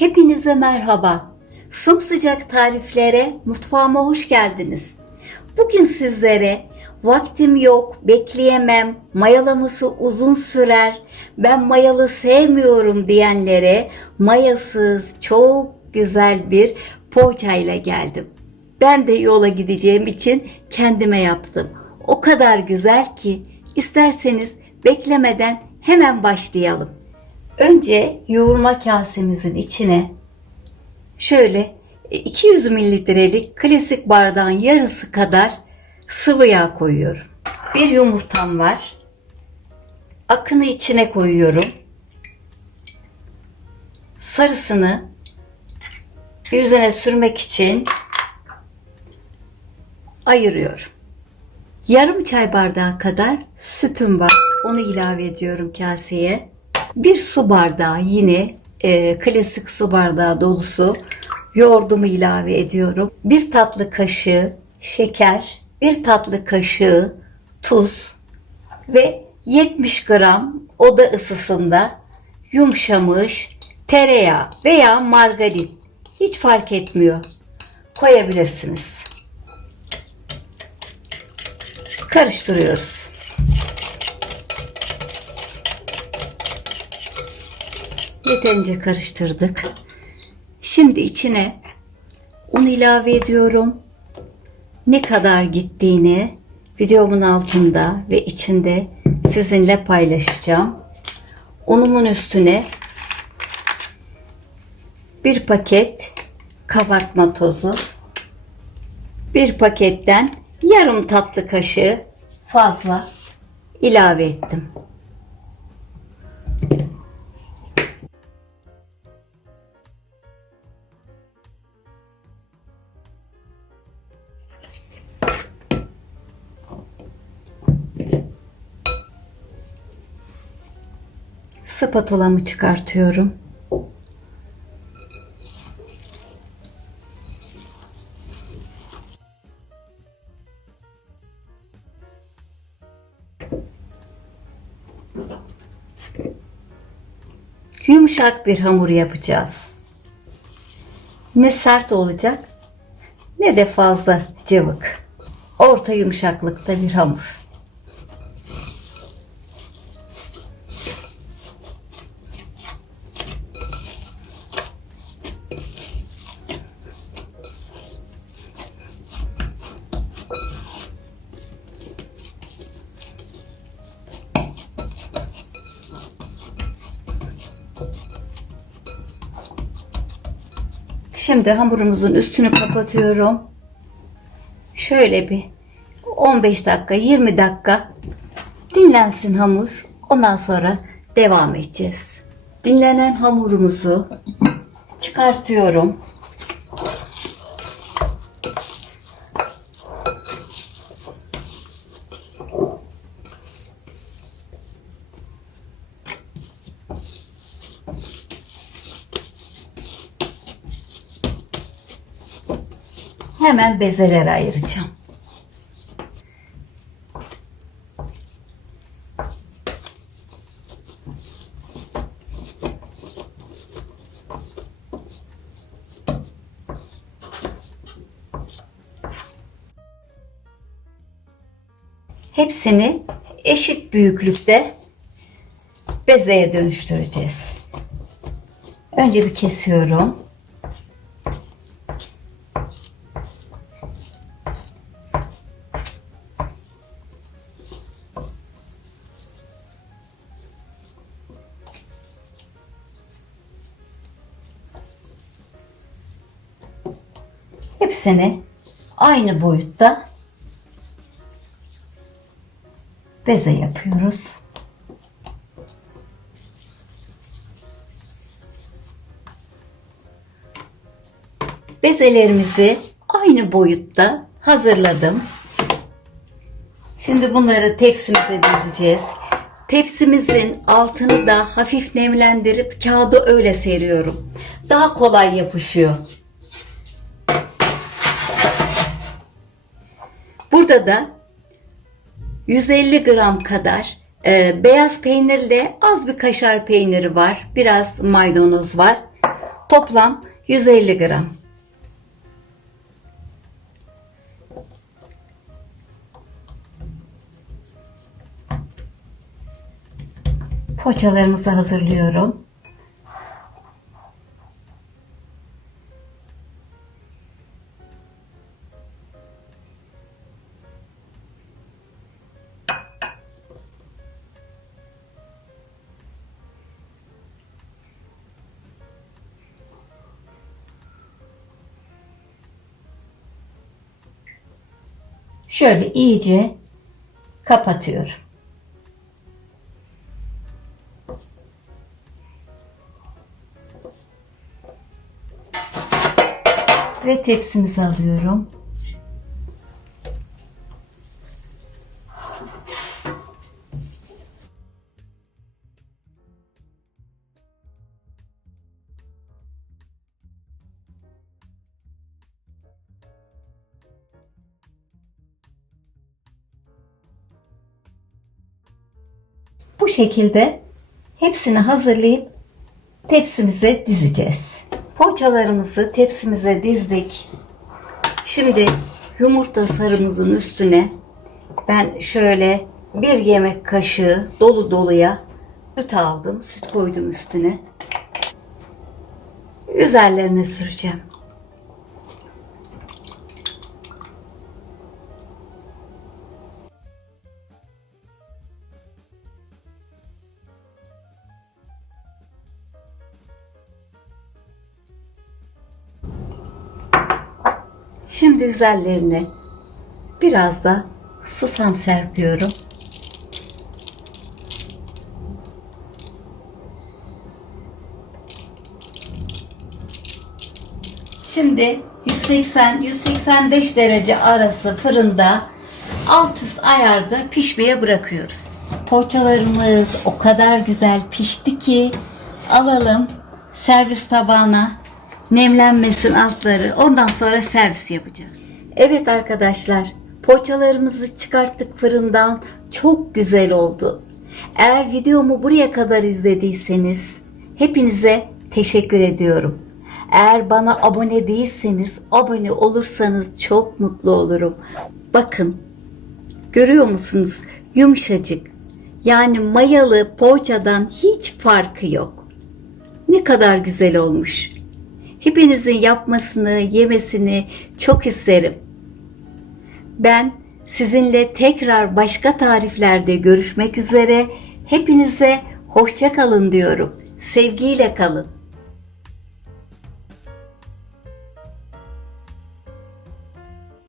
Hepinize merhaba. Sımsıcak tariflere mutfağıma hoş geldiniz. Bugün sizlere vaktim yok, bekleyemem, mayalaması uzun sürer, ben mayalı sevmiyorum diyenlere mayasız çok güzel bir poğaçayla geldim. Ben de yola gideceğim için kendime yaptım. O kadar güzel ki isterseniz beklemeden hemen başlayalım. Önce yoğurma kasemizin içine şöyle 200 mililitrelik klasik bardağın yarısı kadar sıvı yağ koyuyorum. Bir yumurtam var. Akını içine koyuyorum. Sarısını yüzüne sürmek için ayırıyorum. Yarım çay bardağı kadar sütüm var. Onu ilave ediyorum kaseye. Bir su bardağı yine e, klasik su bardağı dolusu yoğurdumu ilave ediyorum. Bir tatlı kaşığı şeker, bir tatlı kaşığı tuz ve 70 gram oda ısısında yumuşamış tereyağı veya margarin hiç fark etmiyor. Koyabilirsiniz. Karıştırıyoruz. Yeterince karıştırdık. Şimdi içine un ilave ediyorum. Ne kadar gittiğini videomun altında ve içinde sizinle paylaşacağım. Unumun üstüne bir paket kabartma tozu, bir paketten yarım tatlı kaşığı fazla ilave ettim. Spatulamı çıkartıyorum. Yumuşak bir hamur yapacağız. Ne sert olacak ne de fazla cıvık. Orta yumuşaklıkta bir hamur. Şimdi hamurumuzun üstünü kapatıyorum. Şöyle bir 15 dakika 20 dakika dinlensin hamur. Ondan sonra devam edeceğiz. Dinlenen hamurumuzu çıkartıyorum. Hemen bezelere ayıracağım. Hepsini eşit büyüklükte bezeye dönüştüreceğiz. Önce bir kesiyorum. Hepsini aynı boyutta beze yapıyoruz. Bezelerimizi aynı boyutta hazırladım. Şimdi bunları tepsimize dizeceğiz. Tepsimizin altını da hafif nemlendirip kağıdı öyle seriyorum. Daha kolay yapışıyor. Burada da 150 gram kadar e, beyaz peynirle az bir kaşar peyniri var. Biraz maydanoz var. Toplam 150 gram. Poğaçalarımızı hazırlıyorum. Şöyle iyice kapatıyorum. Ve tepsimizi alıyorum. Bu şekilde hepsini hazırlayıp tepsimize dizeceğiz. Poğaçalarımızı tepsimize dizdik. Şimdi yumurta sarımızın üstüne ben şöyle bir yemek kaşığı dolu doluya süt aldım. Süt koydum üstüne. Üzerlerine süreceğim. Şimdi üzerlerine biraz da susam serpiyorum. Şimdi 180-185 derece arası fırında alt üst ayarda pişmeye bırakıyoruz. Poğaçalarımız o kadar güzel pişti ki alalım servis tabağına nemlenmesin altları. Ondan sonra servis yapacağız. Evet arkadaşlar, poğaçalarımızı çıkarttık fırından. Çok güzel oldu. Eğer videomu buraya kadar izlediyseniz hepinize teşekkür ediyorum. Eğer bana abone değilseniz abone olursanız çok mutlu olurum. Bakın görüyor musunuz? Yumuşacık. Yani mayalı poğaçadan hiç farkı yok. Ne kadar güzel olmuş. Hepinizin yapmasını, yemesini çok isterim. Ben sizinle tekrar başka tariflerde görüşmek üzere. Hepinize hoşça kalın diyorum. Sevgiyle kalın.